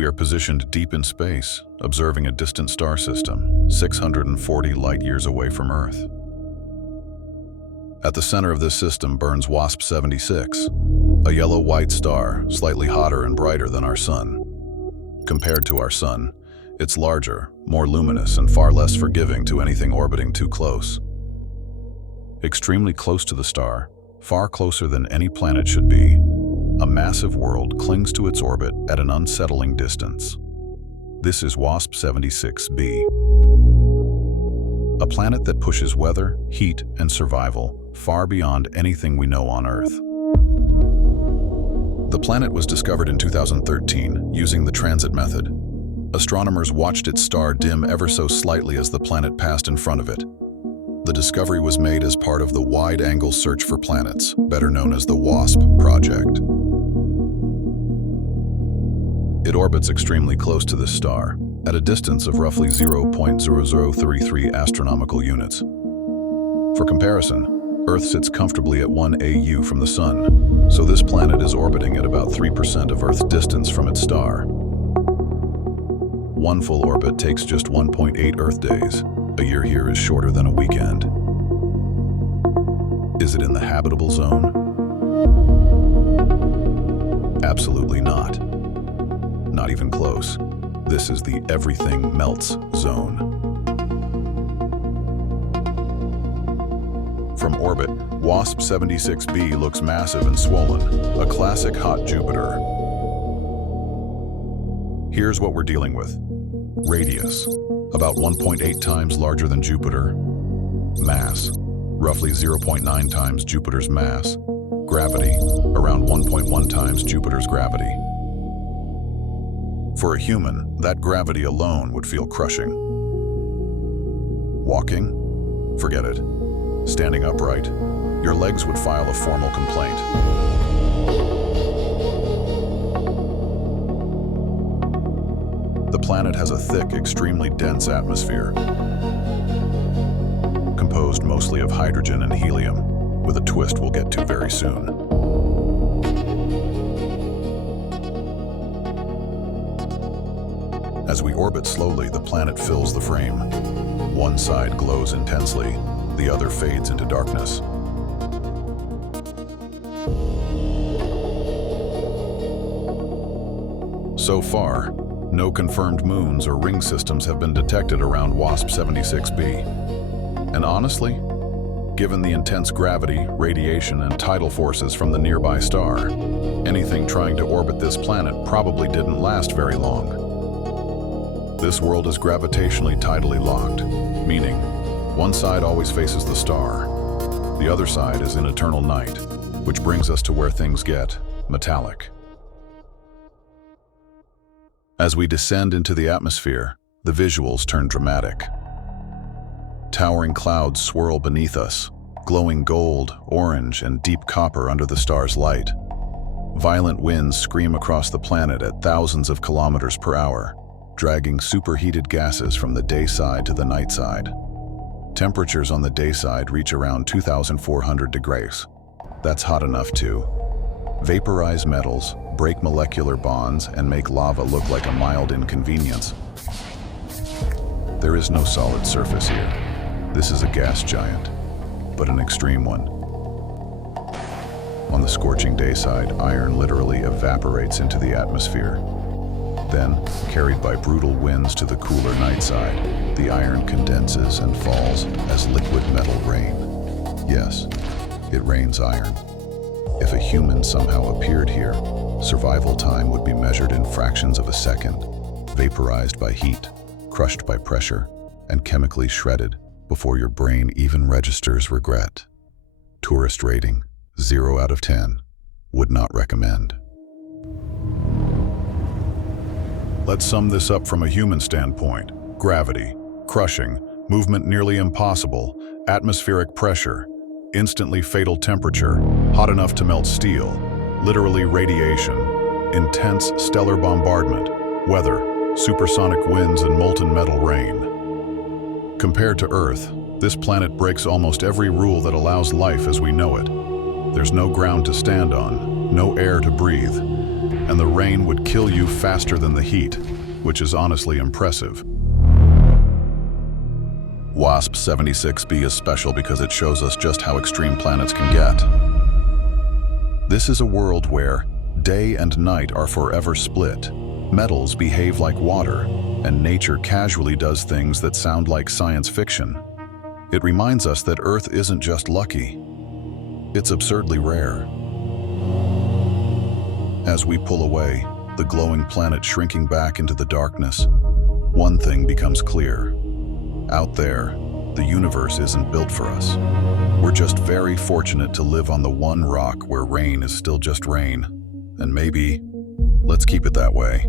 We are positioned deep in space, observing a distant star system, 640 light-years away from Earth. At the center of this system burns WASP-76, a yellow-white star, slightly hotter and brighter than our Sun. Compared to our Sun, it's larger, more luminous, and far less forgiving to anything orbiting too close. Extremely close to the star, far closer than any planet should be, a massive world clings to its orbit at an unsettling distance. This is WASP-76b, a planet that pushes weather, heat, and survival far beyond anything we know on Earth. The planet was discovered in 2013 using the transit method. Astronomers watched its star dim ever so slightly as the planet passed in front of it. The discovery was made as part of the Wide-Angle Search for Planets, better known as the WASP project. It orbits extremely close to this star, at a distance of roughly 0.0033 astronomical units. For comparison, Earth sits comfortably at 1 AU from the Sun, so this planet is orbiting at about 3% of Earth's distance from its star. One full orbit takes just 1.8 Earth days. A year here is shorter than a weekend. Is it in the habitable zone? Absolutely not. Not even close. This is the everything melts zone. From orbit, WASP-76b looks massive and swollen, a classic hot Jupiter. Here's what we're dealing with. Radius, about 1.8 times larger than Jupiter. Mass, roughly 0.9 times Jupiter's mass. Gravity, around 1.1 times Jupiter's gravity. For a human, that gravity alone would feel crushing. Walking? Forget it. Standing upright, your legs would file a formal complaint. The planet has a thick, extremely dense atmosphere, composed mostly of hydrogen and helium, with a twist we'll get to very soon. As we orbit slowly, the planet fills the frame. One side glows intensely, the other fades into darkness. So far, no confirmed moons or ring systems have been detected around WASP-76b. And honestly, given the intense gravity, radiation, and tidal forces from the nearby star, anything trying to orbit this planet probably didn't last very long. This world is gravitationally tidally locked, meaning one side always faces the star. The other side is in eternal night, which brings us to where things get metallic. As we descend into the atmosphere, the visuals turn dramatic. Towering clouds swirl beneath us, glowing gold, orange, and deep copper under the star's light. Violent winds scream across the planet at thousands of kilometers per hour, dragging superheated gases from the day side to the night side. Temperatures on the day side reach around 2,400 degrees. That's hot enough to vaporize metals, break molecular bonds, and make lava look like a mild inconvenience. There is no solid surface here. This is a gas giant, but an extreme one. On the scorching day side, iron literally evaporates into the atmosphere. Then, carried by brutal winds to the cooler night side, the iron condenses and falls as liquid metal rain. Yes, it rains iron. If a human somehow appeared here, survival time would be measured in fractions of a second, vaporized by heat, crushed by pressure, and chemically shredded before your brain even registers regret. Tourist rating, 0 out of 10. Would not recommend. Let's sum this up from a human standpoint. Gravity, crushing, movement nearly impossible, atmospheric pressure, instantly fatal temperature, hot enough to melt steel, literally radiation, intense stellar bombardment, weather, supersonic winds, and molten metal rain. Compared to Earth, this planet breaks almost every rule that allows life as we know it. There's no ground to stand on, no air to breathe, and the rain would kill you faster than the heat, which is honestly impressive. WASP-76b is special because it shows us just how extreme planets can get. This is a world where day and night are forever split, metals behave like water, and nature casually does things that sound like science fiction. It reminds us that Earth isn't just lucky, it's absurdly rare. As we pull away, the glowing planet shrinking back into the darkness, one thing becomes clear. Out there, the universe isn't built for us. We're just very fortunate to live on the one rock where rain is still just rain. And maybe, let's keep it that way.